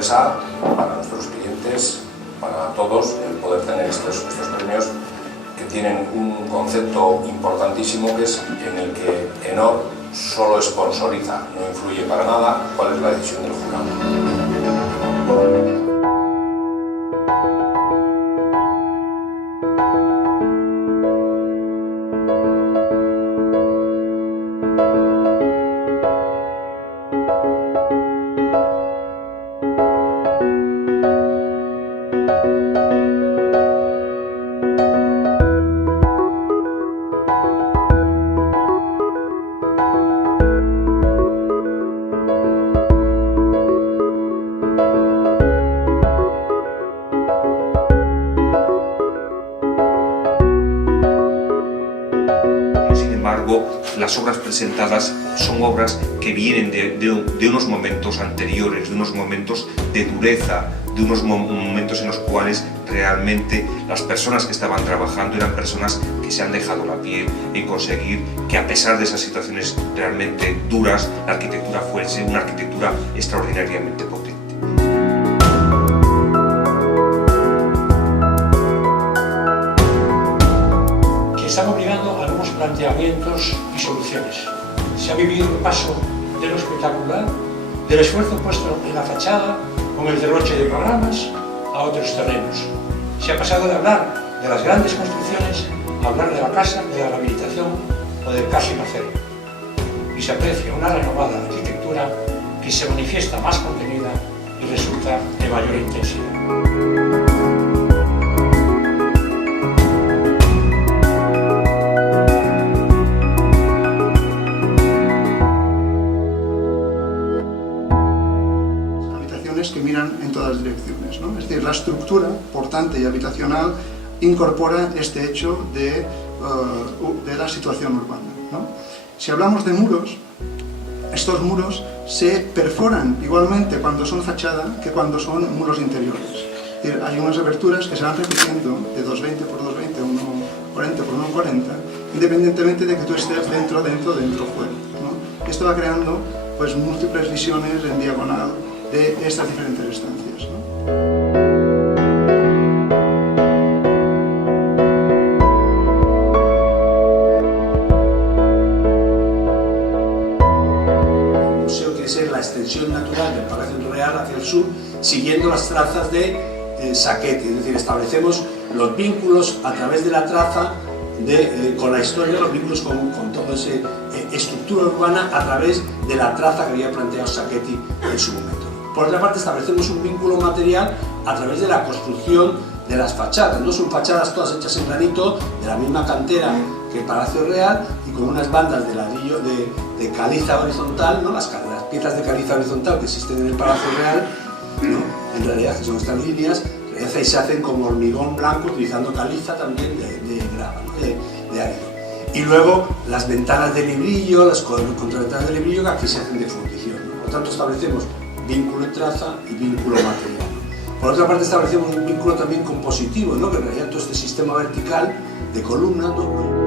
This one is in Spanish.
empresa, para nuestros clientes, para todos, el poder tener estos premios que tienen un concepto importantísimo, que es en el que ENOR solo sponsoriza, no influye para nada cuál es la decisión del jurado. Las obras presentadas son obras que vienen de unos momentos anteriores, de unos momentos de dureza, de unos momentos en los cuales realmente las personas que estaban trabajando eran personas que se han dejado la piel en conseguir que, a pesar de esas situaciones realmente duras, la arquitectura fuese una arquitectura extraordinariamente potente. Están obligando a nuevos planteamientos y soluciones. Se ha vivido el paso de lo espectacular, del esfuerzo puesto en la fachada con el derroche de programas a otros terrenos. Se ha pasado de hablar de las grandes construcciones a hablar de la casa, de la rehabilitación o del casi nacer. Y se aprecia una renovada arquitectura que se manifiesta más contenida y resulta de mayor intensidad. Que miran en todas las direcciones, ¿no? Es decir, la estructura portante y habitacional incorpora este hecho de la situación urbana, ¿no? Si hablamos de muros, estos muros se perforan igualmente cuando son fachada que cuando son muros interiores. Es decir, hay unas aberturas que se van repitiendo de 220 por 220, 140 por 140, independientemente de que tú estés dentro, fuera, ¿no? Esto va creando pues múltiples visiones en diagonal de estas diferentes estancias, ¿no? El museo quiere ser la extensión natural del Palacio Real hacia el sur, siguiendo las trazas de Sacchetti, es decir, establecemos los vínculos a través de la traza con la historia, los vínculos con toda esa estructura urbana a través de la traza que había planteado Sacchetti en su momento. Por otra parte, establecemos un vínculo material a través de la construcción de las fachadas. No son fachadas todas hechas en granito, de la misma cantera que el Palacio Real, y con unas bandas de ladrillo de caliza horizontal, ¿no? Las piezas de caliza horizontal que existen en el Palacio Real, ¿no? En realidad, que son estas líneas, se hacen con hormigón blanco, utilizando caliza también de grava, ¿no? de árido. Y luego las ventanas de librillo, las contraventanas de librillo, que aquí se hacen de fundición, ¿no? Por tanto, establecemos vínculo en traza y vínculo material. Por otra parte, establecemos un vínculo también compositivo, ¿no? Que en realidad todo este sistema vertical de columnas, ¿no?